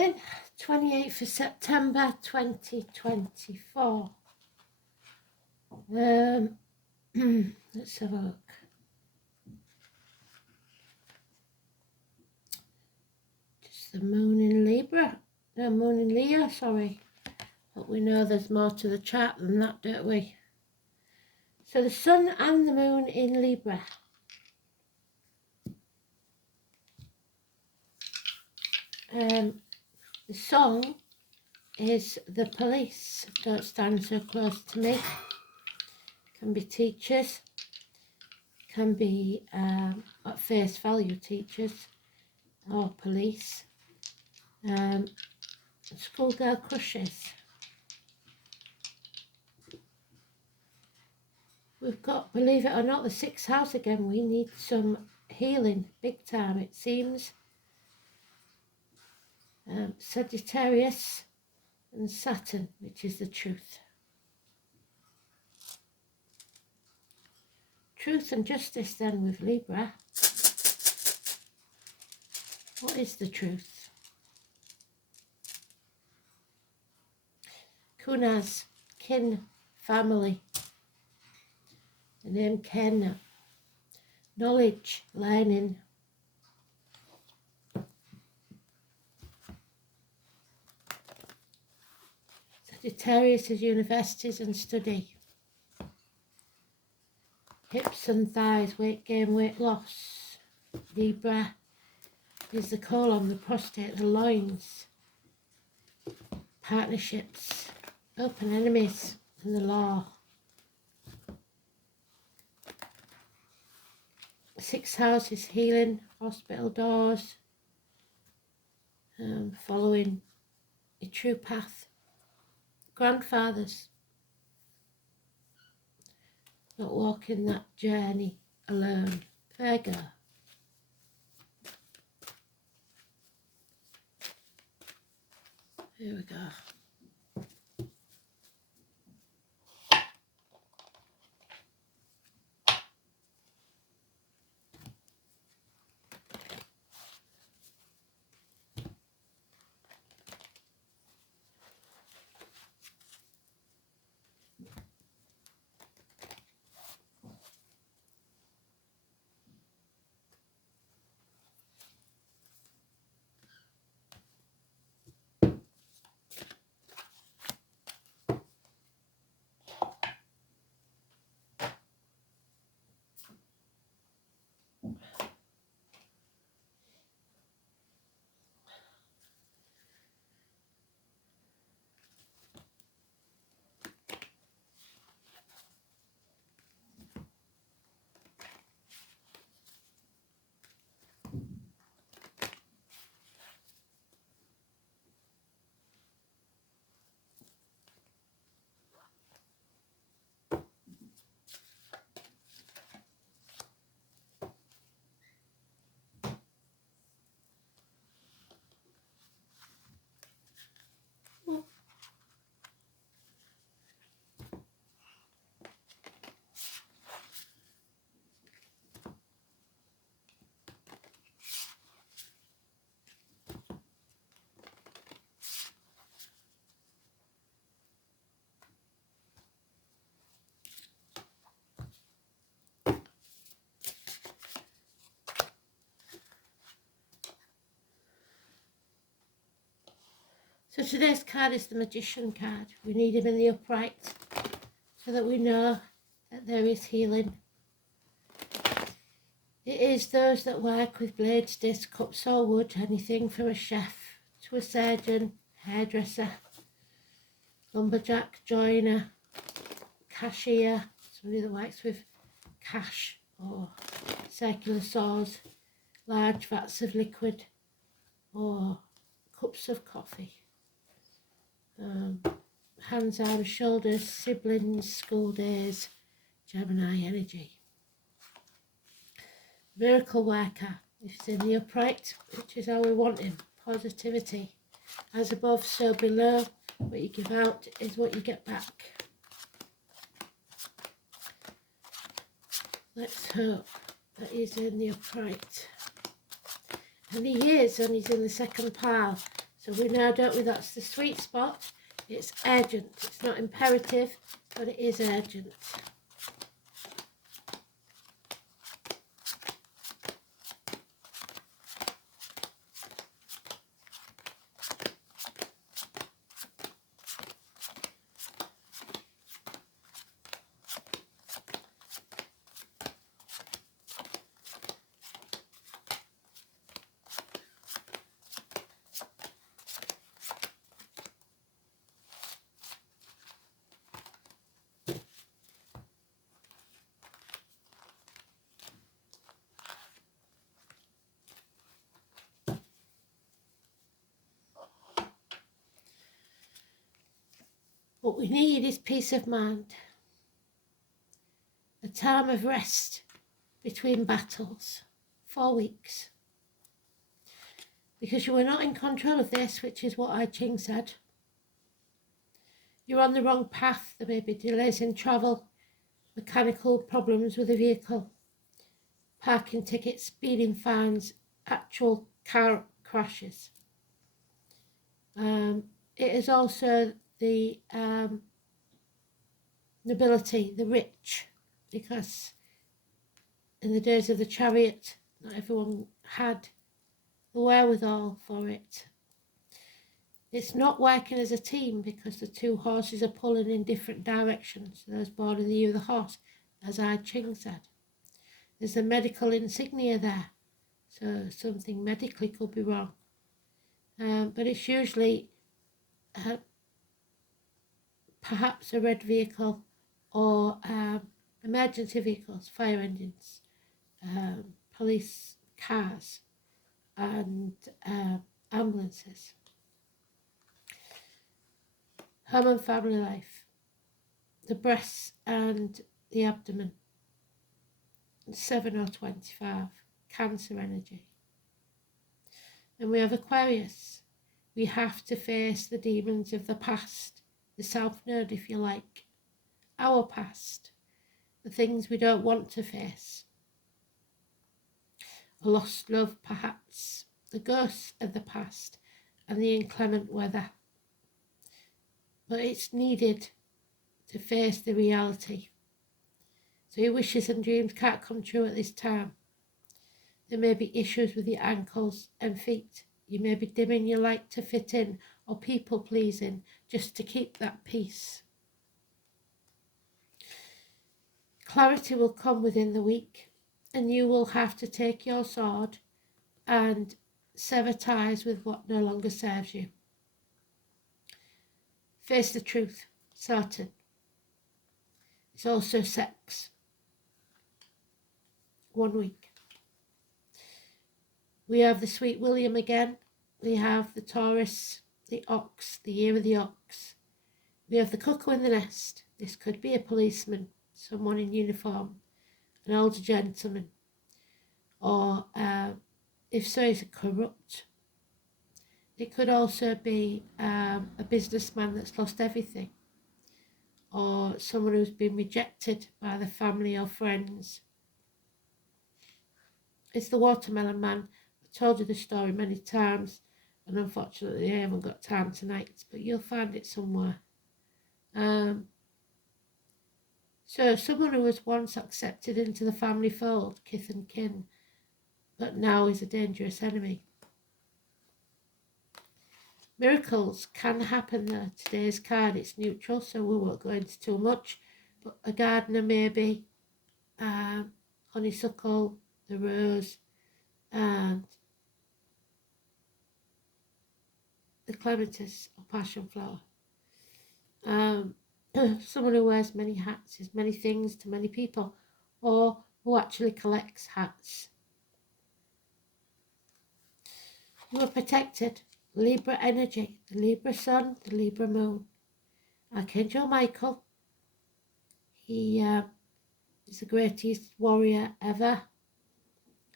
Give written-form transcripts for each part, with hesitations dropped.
Healing, 28th of September 2024. Let's have a look. Just the moon in Libra. No, moon in Leo, sorry. But we know there's more to the chart than that, don't we? So the sun and the moon in Libra. The song is The Police Don't Stand So Close to Me. Can be teachers, can be at face value teachers or police. Schoolgirl crushes. We've got, believe it or not, the 6th house again. We need some healing, big time it seems. Sagittarius and Saturn, which is the truth. Truth and justice then with Libra. What is the truth? Kunas, kin, family. The name Ken. Knowledge, learning. Sagittarius is universities and study. Hips and thighs, weight gain, weight loss. Libra is the colon, the prostate, the loins. Partnerships, open enemies, and the law. 6th house is healing, hospital doors, following a true path. Grandfathers, not walking that journey alone. Virgo. Here we go. So today's card is the Magician card. We need him in the upright so that we know that there is healing. It is those that work with blades, discs, cups or wood, anything from a chef to a surgeon, hairdresser, lumberjack, joiner, cashier, somebody that works with cash or circular saws, large vats of liquid or cups of coffee. Hands, arms, shoulders, siblings, school days, Gemini energy. Miracle worker, if it's in the upright, which is how we want him. Positivity, as above, so below. What you give out is what you get back. Let's hope that he's in the upright. And he is, and he's in the second pile. So we know, don't we, that's the sweet spot. It's urgent. It's not imperative, but it is urgent. What we need is peace of mind, a time of rest between battles, 4 weeks. Because you are not in control of this, which is what I Ching said. You're on the wrong path. There may be delays in travel, mechanical problems with the vehicle, parking tickets, speeding fines, actual car crashes. It is also the nobility, the rich, because in the days of the chariot, not everyone had the wherewithal for it. It's not working as a team because the two horses are pulling in different directions. Those born in the year of the horse, as I Ching said. There's a medical insignia there, so something medically could be wrong. But it's usually perhaps a red vehicle or emergency vehicles, fire engines, police cars and ambulances. Home and family life, the breasts and the abdomen, 7 or 25, Cancer energy. And we have Aquarius. We have to face the demons of the past, the South Node if you like, our past, the things we don't want to face. A lost love perhaps, the ghosts of the past and the inclement weather. But it's needed to face the reality. So your wishes and dreams can't come true at this time. There may be issues with your ankles and feet. You may be dimming your light to fit in or people pleasing just to keep that peace. Clarity will come within the week and you will have to take your sword and sever ties with what no longer serves you. Face the truth, certain. It's also sex. 1 week. We have the sweet William again. We have the Taurus, the ox, the year of the ox. We have the cuckoo in the nest. This could be a policeman, someone in uniform, an older gentleman, or if so, he's corrupt. It could also be a businessman that's lost everything, or someone who's been rejected by the family or friends. It's the watermelon man. I've told you the story many times, and unfortunately I haven't got time tonight, but you'll find it somewhere. So someone who was once accepted into the family fold, kith and kin, but now is a dangerous enemy. Miracles can happen there. Today's card, it's neutral, so we won't go into too much, but a gardener maybe, honeysuckle, the rose, and the clematis or passion flower. Someone who wears many hats is many things to many people, or who actually collects hats. You are protected. Libra energy, the Libra sun, the Libra moon. Archangel Michael, he is the greatest warrior ever,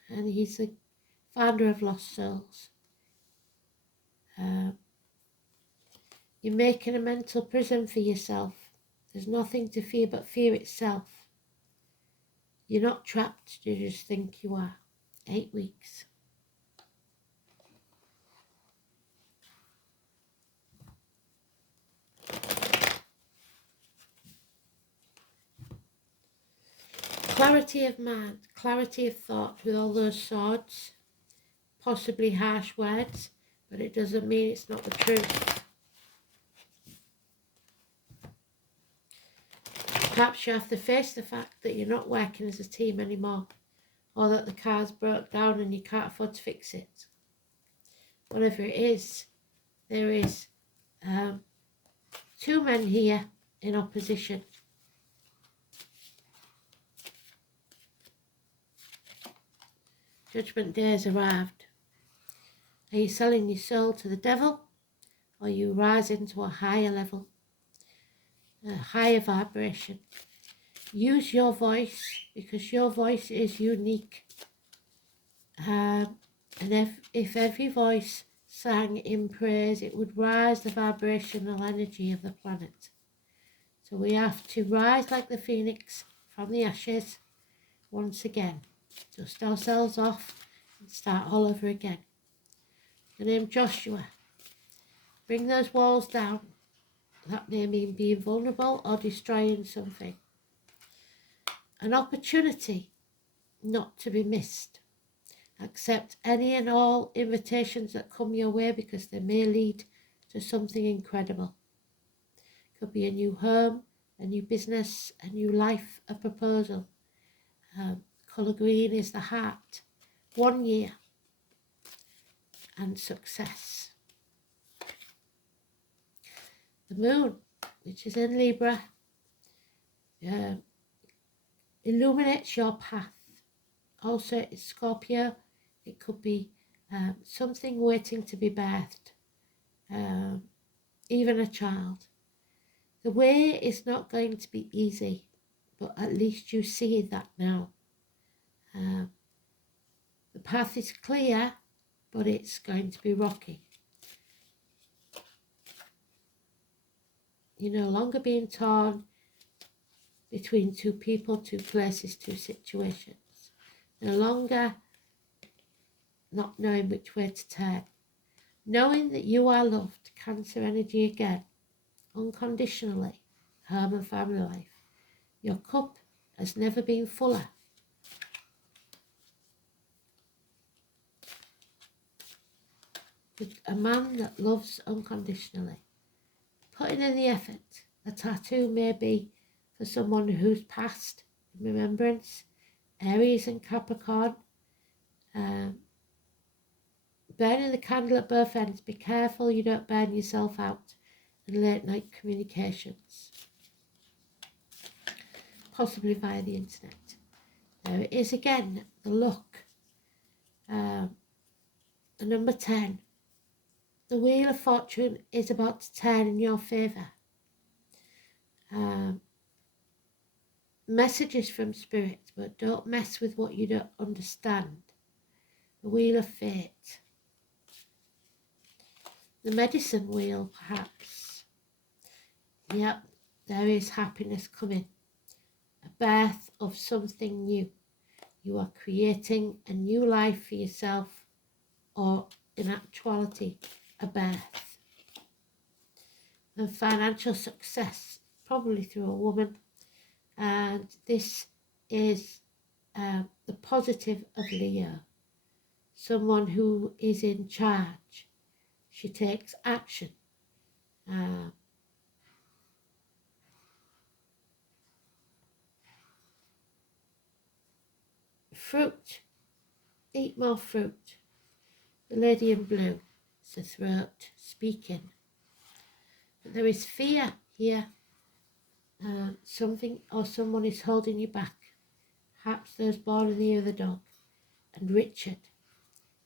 and he's the founder of Lost Souls. You're making a mental prison for yourself. There's nothing to fear but fear itself. You're not trapped, you just think you are. 8 weeks. Clarity of mind, clarity of thought with all those swords, possibly harsh words, but it doesn't mean it's not the truth. Perhaps you have to face the fact that you're not working as a team anymore, or that the car's broke down and you can't afford to fix it. Whatever it is, there is two men here in opposition. Judgment Day has arrived. Are you selling your soul to the devil, or you rise into a higher level, a higher vibration? Use your voice, because your voice is unique. And if every voice sang in praise, it would rise the vibrational energy of the planet. So we have to rise like the phoenix from the ashes once again. Dust ourselves off and start all over again. The name Joshua. Bring those walls down. That may mean being vulnerable or destroying something. An opportunity not to be missed. Accept any and all invitations that come your way, because they may lead to something incredible. Could be a new home, a new business, a new life, a proposal. Colour green is the heart. 1 year and success. The moon, which is in Libra, illuminates your path. Also, it's Scorpio. It could be something waiting to be birthed, even a child. The way is not going to be easy, but at least you see that now. The path is clear, but it's going to be rocky. You're no longer being torn between two people, two places, two situations. No longer not knowing which way to turn. Knowing that you are loved, Cancer energy again, unconditionally, home and family life. Your cup has never been fuller. With a man that loves unconditionally. Putting in the effort. A tattoo may be for someone who's passed in remembrance. Aries and Capricorn. Burning the candle at both ends. Be careful you don't burn yourself out. And late night communications. Possibly via the internet. There it is again, the luck. The number 10. The Wheel of Fortune is about to turn in your favour. Messages from Spirit, but don't mess with what you don't understand. The Wheel of Fate. The Medicine Wheel, perhaps. Yep, there is happiness coming. A birth of something new. You are creating a new life for yourself, or in actuality, a birth. And financial success, probably through a woman. And this is the positive of Leo. Someone who is in charge. She takes action. Fruit. Eat more fruit. The lady in blue. It's the throat speaking. But there is fear here. Something or someone is holding you back. Perhaps those born in the year of the dog. And Richard.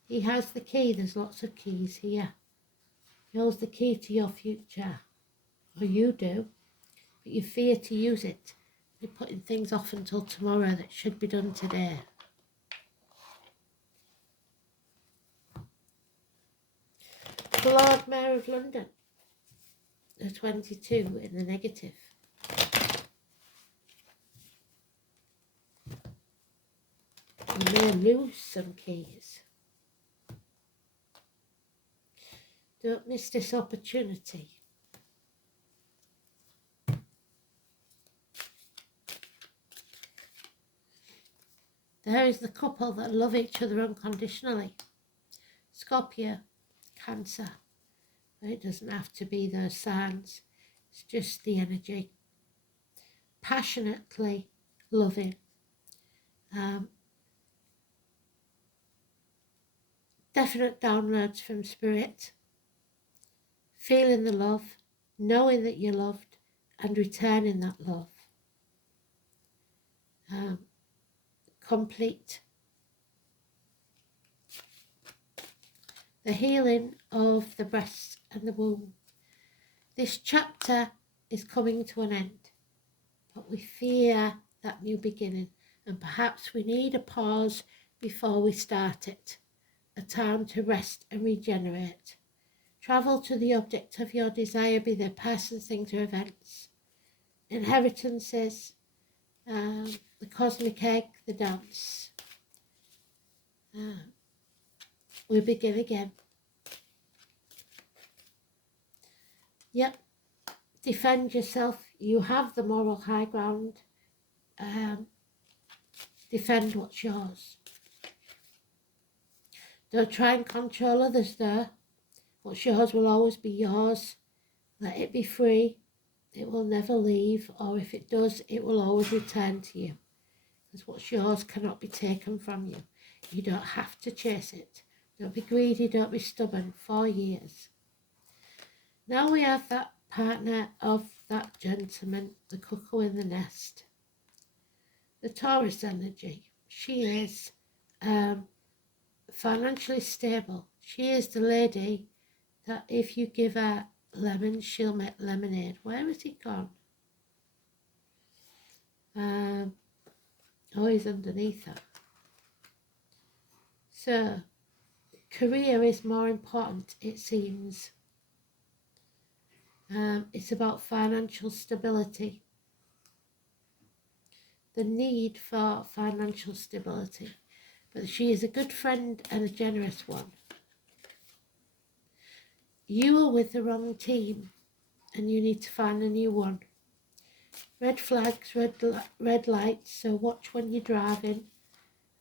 He has the key. There's lots of keys here. He holds the key to your future. Or you do. But you fear to use it. You're putting things off until tomorrow that should be done today. The Lord Mayor of London. The 22 in the negative. You may lose some keys. Don't miss this opportunity. There is the couple that love each other unconditionally. Scorpio, Cancer. But it doesn't have to be those signs. It's just the energy. Passionately loving. Definite downloads from spirit. Feeling the love, knowing that you're loved, and returning that love. Complete. The healing of the breast and the womb. This chapter is coming to an end, but we fear that new beginning, and perhaps we need a pause before we start it, a time to rest and regenerate. Travel to the object of your desire, be they persons, things, or events. Inheritances, the cosmic egg, the dance. We begin again. Yep. Defend yourself. You have the moral high ground. Defend what's yours. Don't try and control others there. What's yours will always be yours. Let it be free. It will never leave, or if it does, it will always return to you. Because what's yours cannot be taken from you. You don't have to chase it. Don't be greedy, don't be stubborn. 4 years. Now we have that partner of that gentleman, the cuckoo in the nest. The Taurus energy. She is financially stable. She is the lady that if you give her lemons, she'll make lemonade. Where has he gone? Oh, he's underneath her. So, career is more important, it seems. It's about financial stability. The need for financial stability. But she is a good friend and a generous one. You are with the wrong team and you need to find a new one. Red flags, red lights, so watch when you're driving,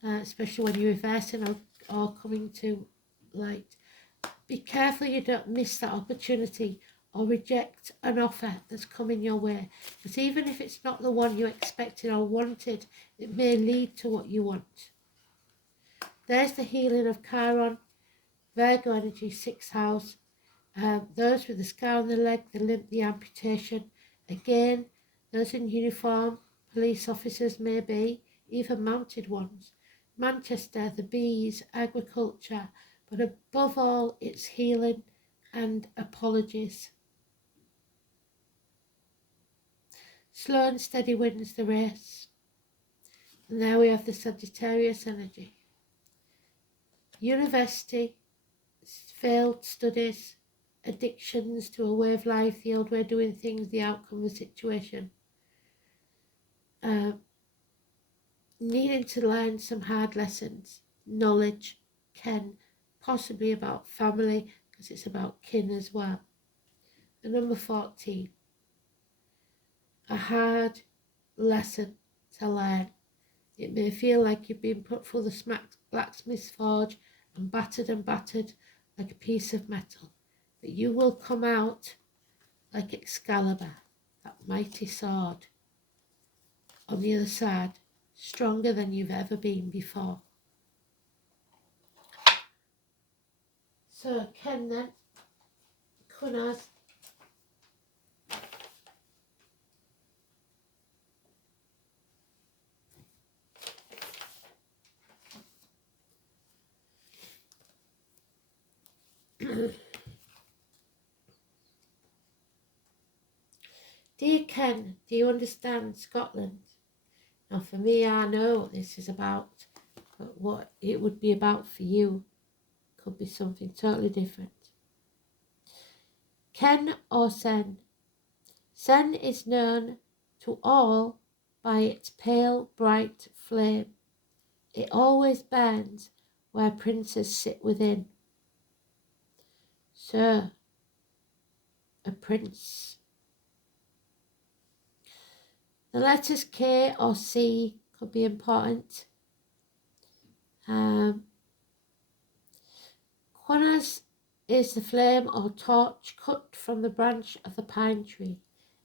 especially when you're reversing or coming to light. Be careful you don't miss that opportunity or reject an offer that's coming your way. Because even if it's not the one you expected or wanted, it may lead to what you want. There's the healing of Chiron, Virgo energy, 6th house. Those with the scar on the leg, the limp, the amputation. Again, those in uniform, police officers maybe, even mounted ones. Manchester, the bees, agriculture, but above all, it's healing and apologies. Slow and steady wins the race. And there we have the Sagittarius energy. University, failed studies, addictions to a way of life, the old way of doing things, the outcome of the situation. Needing to learn some hard lessons, knowledge, ken, possibly about family, because it's about kin as well. And number 14, a hard lesson to learn. It may feel like you've been put through the blacksmith's forge and battered like a piece of metal, but you will come out like Excalibur, that mighty sword, on the other side, stronger than you've ever been before. So Ken then, Kunas, dear Ken, do you understand Scotland? Now for me, I know what this is about, but what it would be about for you could be something totally different. Ken or Sen? Sen is known to all by its pale, bright flame. It always burns where princes sit within. So, a prince. The letters K or C could be important. Um, Quanas is the flame or torch cut from the branch of the pine tree.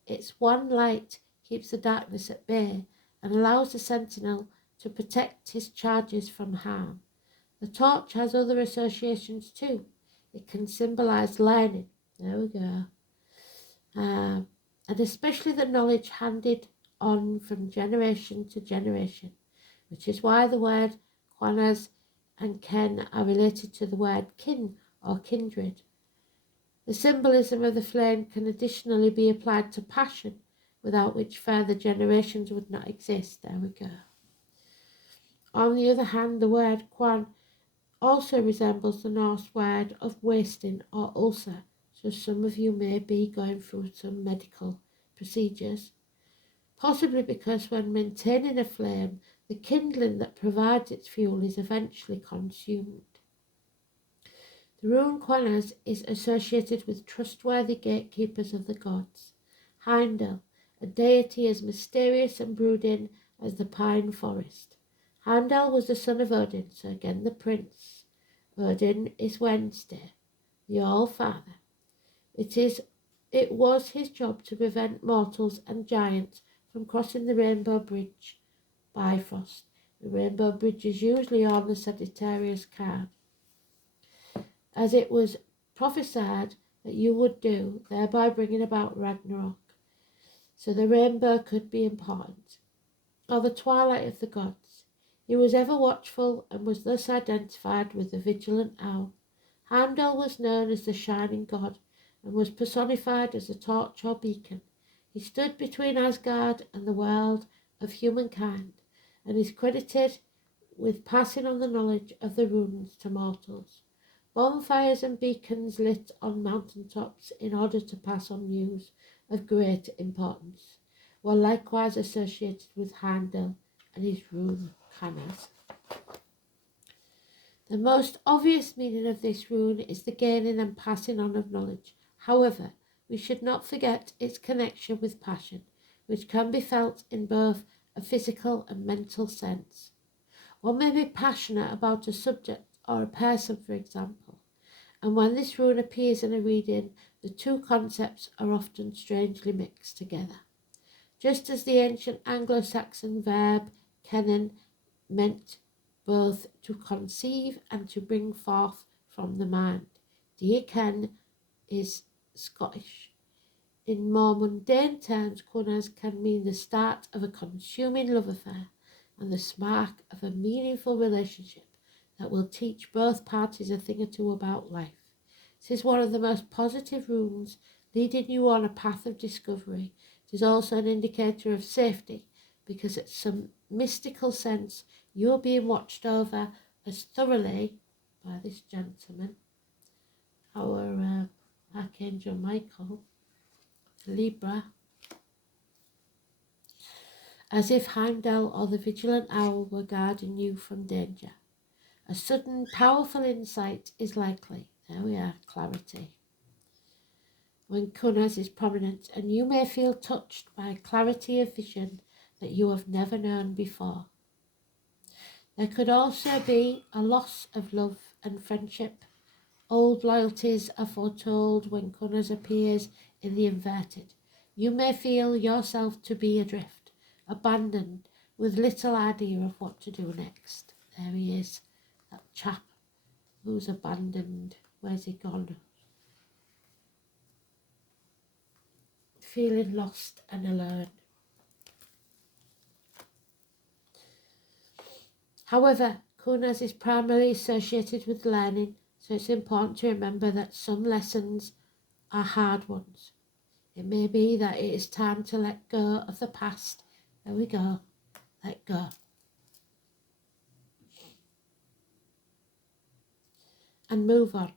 Its one light keeps the darkness at bay and allows the sentinel to protect his charges from harm. The torch has other associations too. It can symbolize learning. There we go. And especially the knowledge handed on from generation to generation, which is why the word Quanas and Ken are related to the word kin or kindred. The symbolism of the flame can additionally be applied to passion, without which further generations would not exist. There we go. On the other hand, the word Quan also resembles the Norse word of wasting or ulcer, so some of you may be going through some medical procedures, possibly because when maintaining a flame, the kindling that provides its fuel is eventually consumed. The rune Quanas is associated with trustworthy gatekeepers of the gods. Heimdall, a deity as mysterious and brooding as the pine forest. Heimdall was the son of Odin, so again the prince. Odin is Wednesday, the All-Father. It was his job to prevent mortals and giants from crossing the Rainbow Bridge, Bifrost. The Rainbow Bridge is usually on the Sagittarius card, as it was prophesied that you would do, thereby bringing about Ragnarok. So the rainbow could be important, or the twilight of the gods. He was ever watchful and was thus identified with the vigilant owl. Heimdall was known as the shining god and was personified as a torch or beacon. He stood between Asgard and the world of humankind and is credited with passing on the knowledge of the runes to mortals. Bonfires and beacons lit on mountaintops in order to pass on news of great importance were likewise associated with Heimdall and his rune Quanas. The most obvious meaning of this rune is the gaining and passing on of knowledge. However, we should not forget its connection with passion, which can be felt in both a physical and mental sense. One may be passionate about a subject or a person, for example, and when this rune appears in a reading, the two concepts are often strangely mixed together. Just as the ancient Anglo-Saxon verb kennen meant both to conceive and to bring forth from the mind. Die ken is Scottish. In more mundane terms, Quanas can mean the start of a consuming love affair and the spark of a meaningful relationship that will teach both parties a thing or two about life. This is one of the most positive runes, leading you on a path of discovery. It is also an indicator of safety, because in some mystical sense you are being watched over as thoroughly by this gentleman, our Archangel Michael, Libra, as if Heimdall or the vigilant owl were guarding you from danger. A sudden, powerful insight is likely. There we are, clarity. When Quanas is prominent, and you may feel touched by clarity of vision that you have never known before. There could also be a loss of love and friendship. Old loyalties are foretold when Quanas appears in the inverted. You may feel yourself to be adrift, abandoned, with little idea of what to do next. There he is, that chap who's abandoned. Where's he gone? Feeling lost and alone. However, Quanas is primarily associated with learning, so it's important to remember that some lessons are hard ones. It may be that it is time to let go of the past. There we go. Let go. And move on.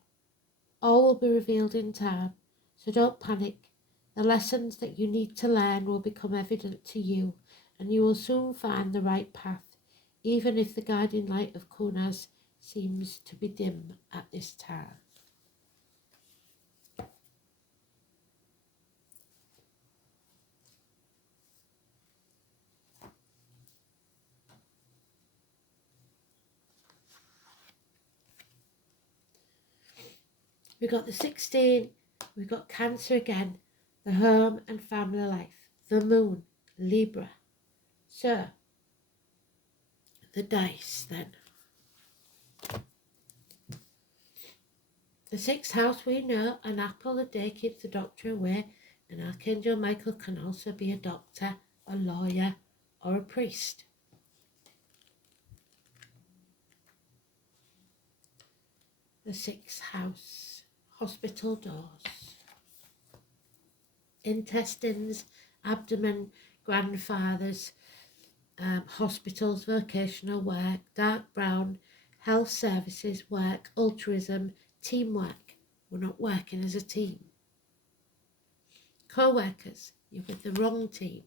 All will be revealed in time, so don't panic. The lessons that you need to learn will become evident to you, and you will soon find the right path, even if the guiding light of Quanas seems to be dim at this time. We've got the 16, we've got Cancer again, the home and family life, the moon, Libra. So, the dice then. The 6th house, we know an apple a day keeps the doctor away, and Archangel Michael can also be a doctor, a lawyer, or a priest. The 6th house, hospital doors, intestines, abdomen, grandfathers, hospitals, vocational work, dark brown, health services, work, altruism, teamwork. We're not working as a team. Co-workers, you're with the wrong team.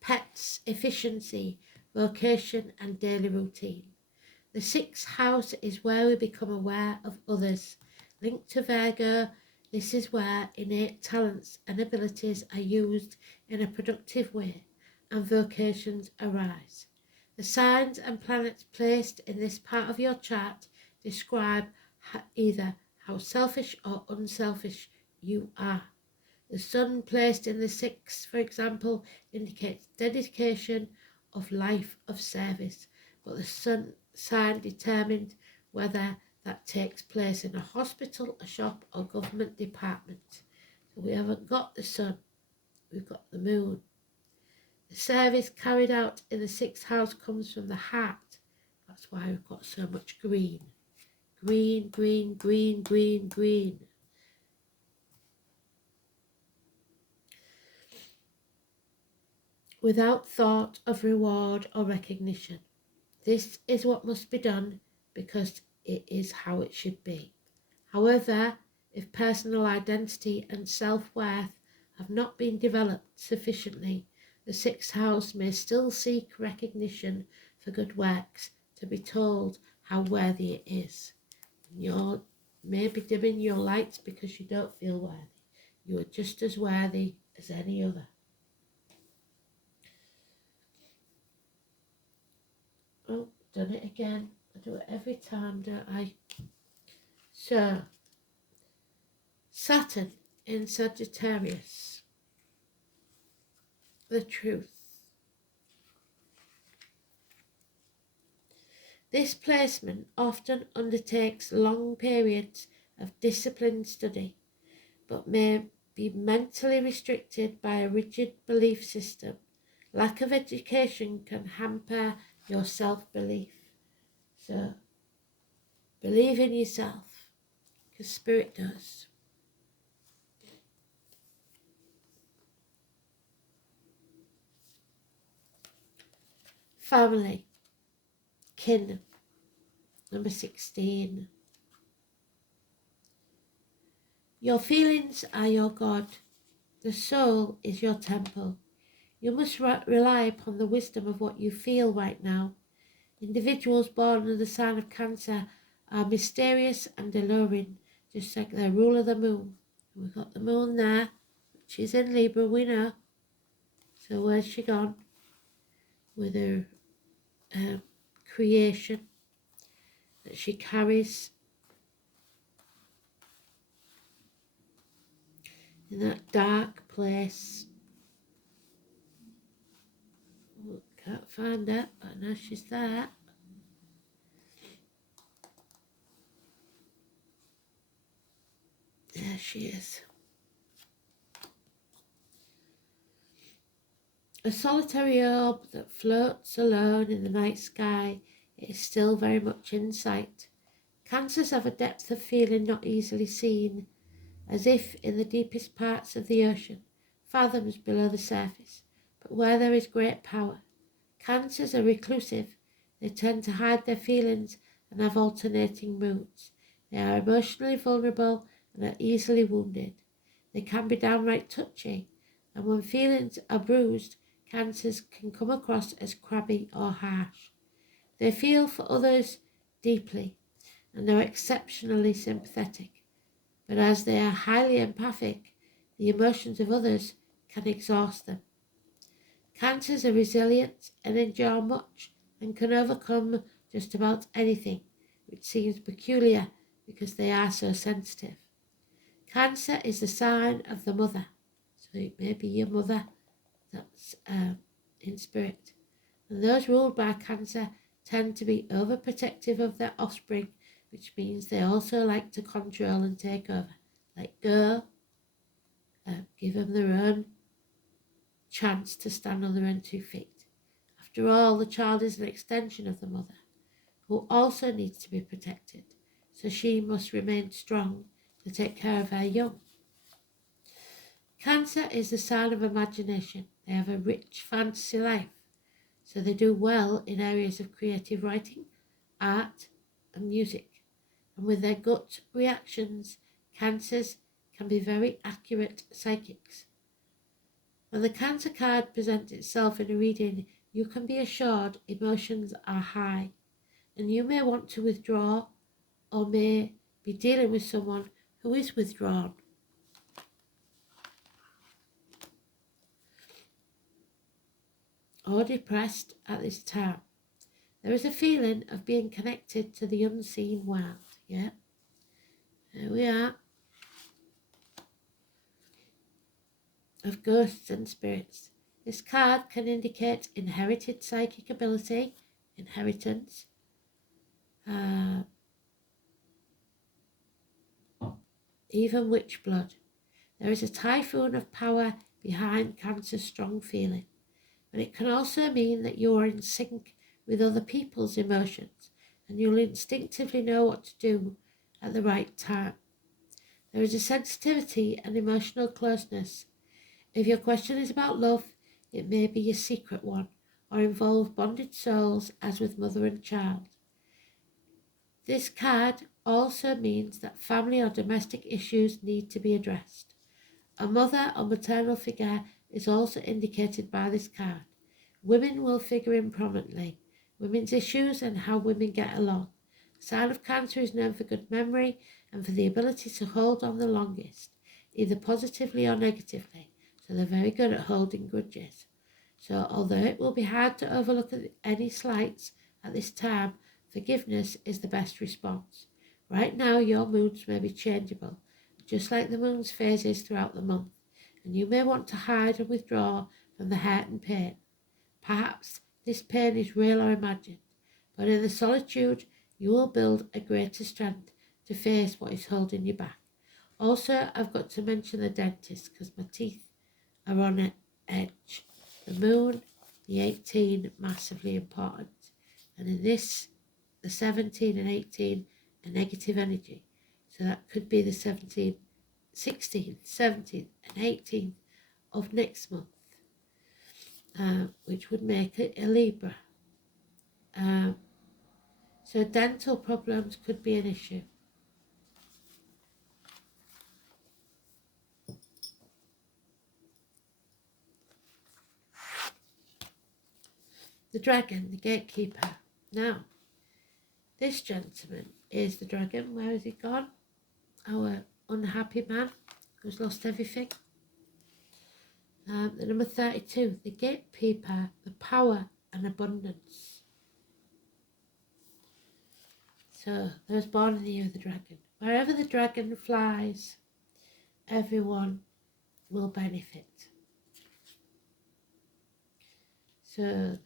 Pets, efficiency, vocation and daily routine. The 6th house is where we become aware of others. Linked to Virgo, this is where innate talents and abilities are used in a productive way and vocations arise. The signs and planets placed in this part of your chart describe either how selfish or unselfish you are. The sun placed in the 6th, for example, indicates dedication of life of service, but the sun sign determined whether that takes place in a hospital, a shop or government department. So we haven't got the sun, we've got the moon. The service carried out in the 6th house comes from the heart. That's why we've got so much green. Green, green, green, green, green. Without thought of reward or recognition. This is what must be done because it is how it should be. However, if personal identity and self-worth have not been developed sufficiently, the 6th house may still seek recognition for good works, to be told how worthy it is. You may be dimming your lights because you don't feel worthy. You are just as worthy as any other. Oh, done it again. I do it every time, don't I? So, Saturn in Sagittarius. The truth. This placement often undertakes long periods of disciplined study, but may be mentally restricted by a rigid belief system. Lack of education can hamper your self-belief. So, believe in yourself, because Spirit does. Family. Kin. Number 16. Your feelings are your God. The soul is your temple. You must rely upon the wisdom of what you feel right now. Individuals born under the sign of Cancer are mysterious and alluring, just like the ruler of the moon. We've got the moon there, which is in Libra, we know. So where's she gone? With her creation that she carries in that dark place. Oh, can't find her, but I know she's there. There she is. A solitary orb that floats alone in the night sky, it is still very much in sight. Cancers have a depth of feeling not easily seen, as if in the deepest parts of the ocean, fathoms below the surface, but where there is great power. Cancers are reclusive. They tend to hide their feelings and have alternating moods. They are emotionally vulnerable and are easily wounded. They can be downright touchy, and when feelings are bruised, Cancers can come across as crabby or harsh. They feel for others deeply and are exceptionally sympathetic, but as they are highly empathic, the emotions of others can exhaust them. Cancers are resilient and endure much and can overcome just about anything, which seems peculiar because they are so sensitive. Cancer is the sign of the mother. So it may be your mother that's in spirit. And those ruled by Cancer tend to be overprotective of their offspring, which means they also like to control and take over. Let go, give them their own chance to stand on their own 2 feet. After all, the child is an extension of the mother, who also needs to be protected, so she must remain strong to take care of her young. Cancer is the sign of imagination. They have a rich fantasy life, so they do well in areas of creative writing, art, and music. And with their gut reactions, Cancers can be very accurate psychics. When the Cancer card presents itself in a reading, you can be assured emotions are high, and you may want to withdraw or may be dealing with someone who is withdrawn. Or depressed at this time. There is a feeling of being connected to the unseen world. Yeah, there we are. Of ghosts and spirits. This card can indicate inherited psychic ability, inheritance, even witch blood. There is a typhoon of power behind Cancer's strong feeling, but it can also mean that you are in sync with other people's emotions and you'll instinctively know what to do at the right time. There is a sensitivity and emotional closeness. If your question is about love, it may be a secret one or involve bonded souls as with mother and child. This card also means that family or domestic issues need to be addressed. A mother or maternal figure is also indicated by this card. Women will figure in prominently. Women's issues and how women get along. The sign of Cancer is known for good memory and for the ability to hold on the longest, either positively or negatively. So they're very good at holding grudges. So although it will be hard to overlook any slights at this time, forgiveness is the best response. Right now your moods may be changeable, just like the moon's phases throughout the month, and you may want to hide and withdraw from the hurt and pain. Perhaps this pain is real or imagined, but in the solitude you will build a greater strength to face what is holding you back. Also, I've got to mention the dentist because my teeth are on edge. The moon, the 18, massively important. And in this, the 17 and 18 are negative energy. So that could be the 17th, 16th, 17th and 18th of next month, which would make it a Libra. So dental problems could be an issue. The dragon, the gatekeeper. Now, this gentleman is the dragon. Where has he gone? Our unhappy man who's lost everything. The number 32, the gatekeeper, the power and abundance. So, those born in the year of the dragon. Wherever the dragon flies, everyone will benefit. So,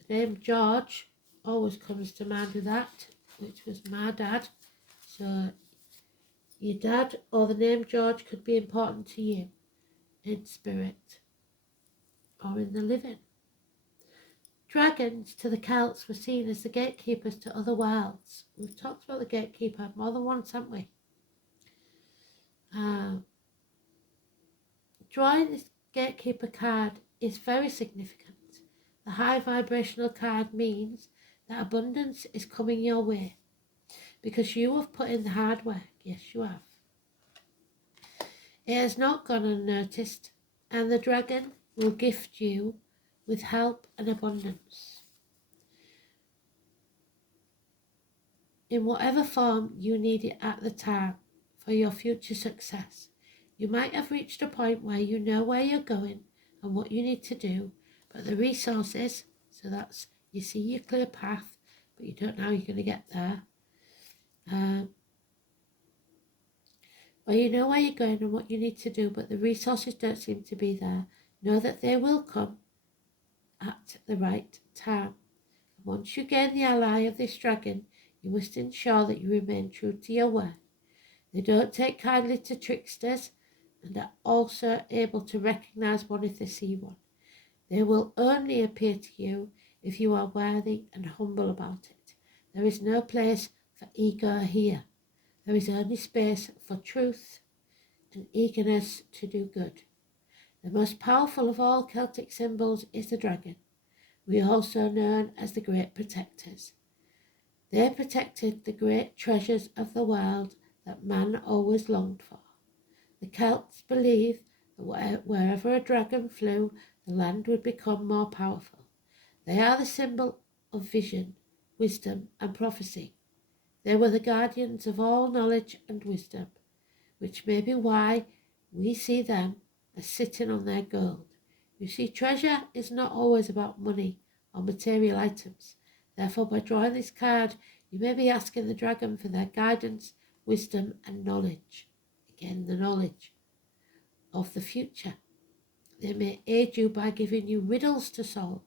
the name George always comes to mind with that, which was my dad. So, your dad or the name George could be important to you in spirit or in the living. Dragons to the Celts were seen as the gatekeepers to other worlds. We've talked about the gatekeeper more than once, haven't we? Drawing this gatekeeper card is very significant. The high vibrational card means that abundance is coming your way because you have put in the hard work. Yes, you have. It has not gone unnoticed, and the dragon will gift you with help and abundance. In whatever form you need it at the time for your future success. You might have reached a point where you know where you're going and what you need to do, but the resources, so that's, you see your clear path, but you don't know how you're going to get there. or you know where you're going and what you need to do, but the resources don't seem to be there, know that they will come at the right time. Once you gain the ally of this dragon, you must ensure that you remain true to your word. They don't take kindly to tricksters and are also able to recognize one if they see one. They will only appear to you if you are worthy and humble about it. There is no place for ego here. There is only space for truth and eagerness to do good. The most powerful of all Celtic symbols is the dragon. We are also known as the Great Protectors. They protected the great treasures of the world that man always longed for. The Celts believed that wherever a dragon flew, the land would become more powerful. They are the symbol of vision, wisdom, and prophecy. They were the guardians of all knowledge and wisdom, which may be why we see them as sitting on their gold. You see, treasure is not always about money or material items. Therefore, by drawing this card, you may be asking the dragon for their guidance, wisdom, and knowledge. Again, the knowledge of the future. They may aid you by giving you riddles to solve,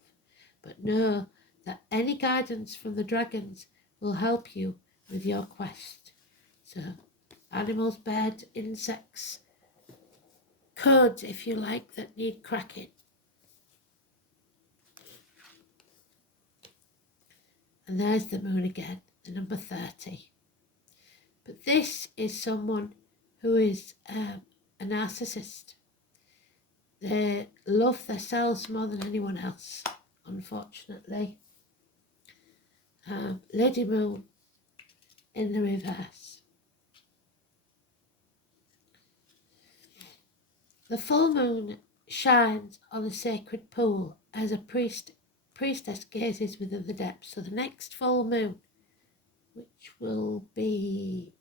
but know that any guidance from the dragons will help you with your quest. So, animals, birds, insects, codes, if you like, that need cracking. And there's the moon again, the number 30. But this is someone who is a narcissist. They love themselves more than anyone else, unfortunately. Lady Moon in the reverse. The full moon shines on the sacred pool as a priestess gazes within the depths. So the next full moon, which will be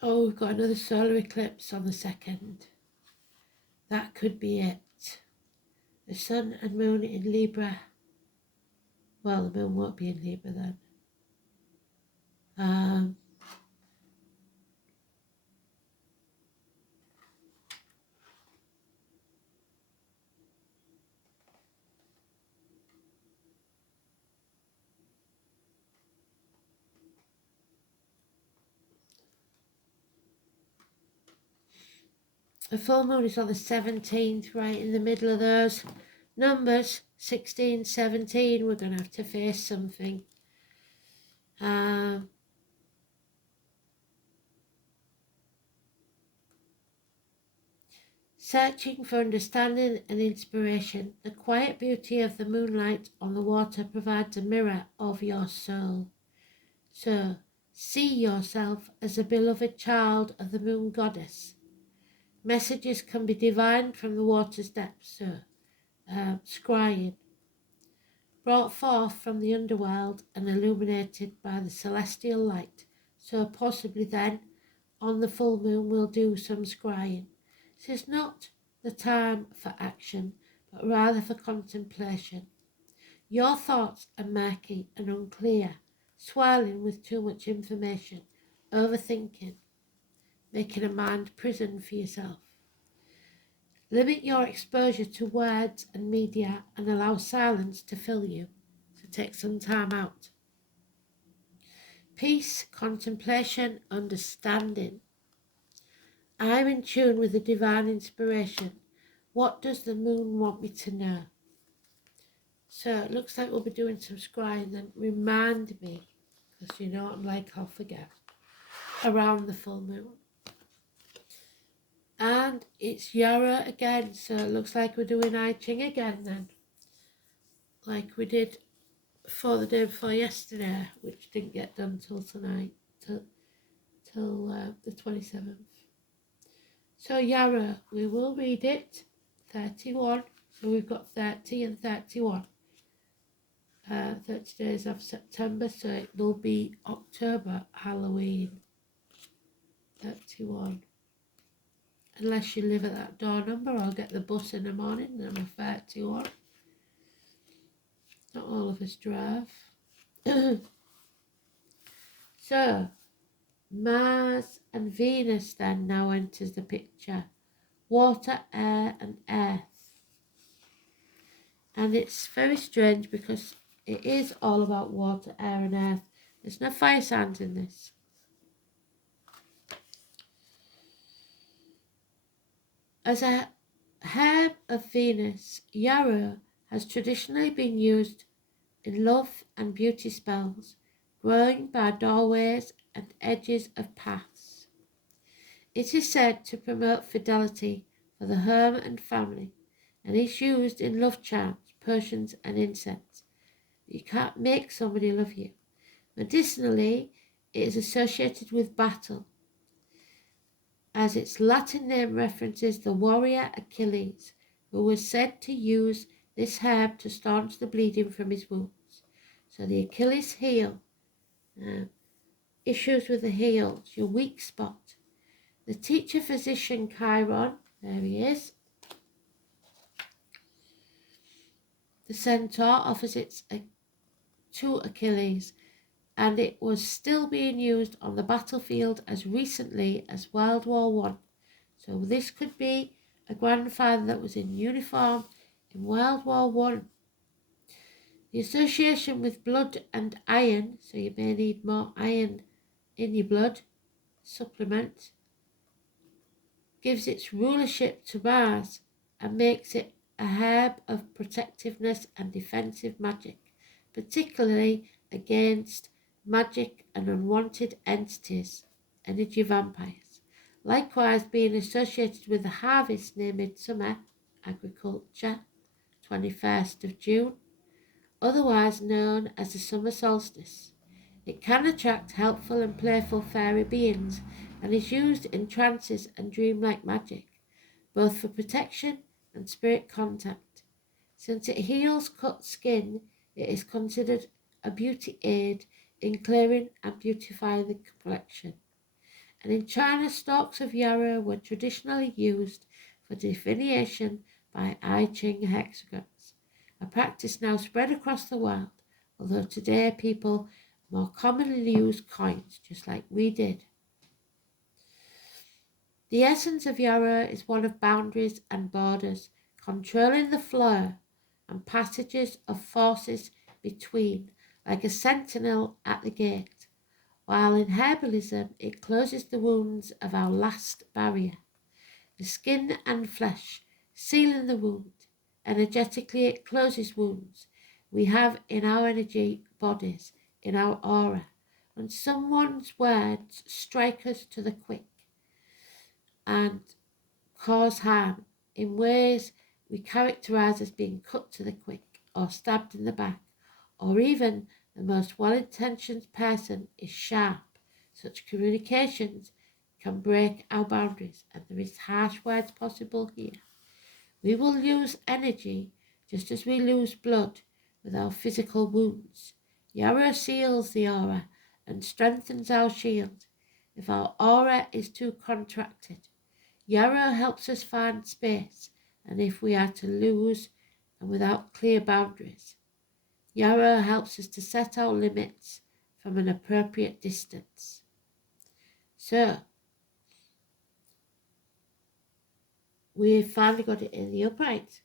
oh, we've got another solar eclipse on the 2nd. That could be it. The sun and moon in Libra. Well, the moon won't be in Libra then. The full moon is on the 17th, right in the middle of those numbers, 16, 17. We're going to have to face something. Searching for understanding and inspiration, the quiet beauty of the moonlight on the water provides a mirror of your soul. So, see yourself as a beloved child of the moon goddess. Messages can be divined from the water's depths, so scrying, brought forth from the underworld and illuminated by the celestial light. So possibly then, on the full moon, we'll do some scrying. This is not the time for action, but rather for contemplation. Your thoughts are murky and unclear, swirling with too much information, overthinking, making a mind prison for yourself. Limit your exposure to words and media and allow silence to fill you. So take some time out. Peace, contemplation, understanding. I'm in tune with the divine inspiration. What does the moon want me to know? So it looks like we'll be doing some scrying. Then remind me, because you know what I'm like, I'll forget, around the full moon. And it's Yara again, so it looks like we're doing I Ching again then. Like we did for the day before yesterday, which didn't get done till tonight, till the 27th. So Yara, we will read it. 31. So we've got 30 and 31. 30 days of September, so it will be October Halloween. 31. Unless you live at that door number or get the bus in the morning, number 31. Not all of us drive. So, Mars and Venus then now enters the picture. Water, air and earth. And it's very strange because it is all about water, air and earth. There's no fire signs in this. As a herb of Venus, yarrow has traditionally been used in love and beauty spells, growing by doorways and edges of paths. It is said to promote fidelity for the home and family, and is used in love charms, potions and incense. You can't make somebody love you. Medicinally, it is associated with battle, as its Latin name references the warrior Achilles, who was said to use this herb to staunch the bleeding from his wounds. So the Achilles heel, issues with the heel, your weak spot. The teacher physician Chiron, there he is. The centaur offers it to Achilles, and it was still being used on the battlefield as recently as World War I. So this could be a grandfather that was in uniform in World War I. The association with blood and iron, so you may need more iron in your blood, supplement, gives its rulership to Mars and makes it a herb of protectiveness and defensive magic, particularly against magic and unwanted entities, energy vampires. Likewise, being associated with the harvest near midsummer, agriculture, 21st of June, otherwise known as the summer solstice. It can attract helpful and playful fairy beings and is used in trances and dreamlike magic, both for protection and spirit contact. Since it heals cut skin, it is considered a beauty aid in clearing and beautifying the complexion. And in China, stalks of yarrow were traditionally used for divination by I Ching hexagons, a practice now spread across the world, although today people more commonly use coins, just like we did. The essence of yarrow is one of boundaries and borders, controlling the flow and passages of forces between, like a sentinel at the gate, while in herbalism it closes the wounds of our last barrier, the skin and flesh, sealing the wound. Energetically it closes wounds we have in our energy bodies, in our aura, when someone's words strike us to the quick and cause harm in ways we characterize as being cut to the quick or stabbed in the back, or even the most well-intentioned person is sharp. Such communications can break our boundaries, and there is harsh words possible here. We will lose energy just as we lose blood with our physical wounds. Yarrow seals the aura and strengthens our shield. If our aura is too contracted, yarrow helps us find space, and if we are to lose and without clear boundaries, yarrow helps us to set our limits from an appropriate distance. So, we've finally got it in the upright.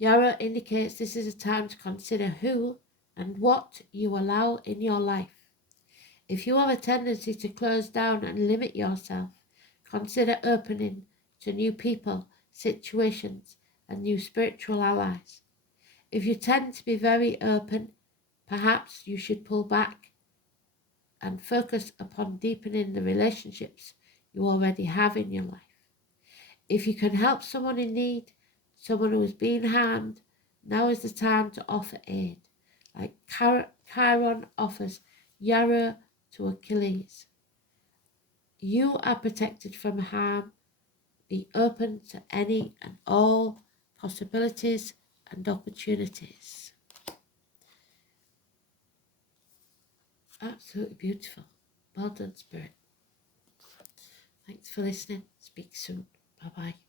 Yarrow indicates this is a time to consider who and what you allow in your life. If you have a tendency to close down and limit yourself, consider opening to new people, situations, and new spiritual allies. If you tend to be very open, perhaps you should pull back and focus upon deepening the relationships you already have in your life. If you can help someone in need, someone who is being harmed, now is the time to offer aid, like Chiron offers yarrow to Achilles. You are protected from harm Be open to any and all possibilities and opportunities. Absolutely beautiful. Well done, Spirit. Thanks for listening. Speak soon. Bye-bye.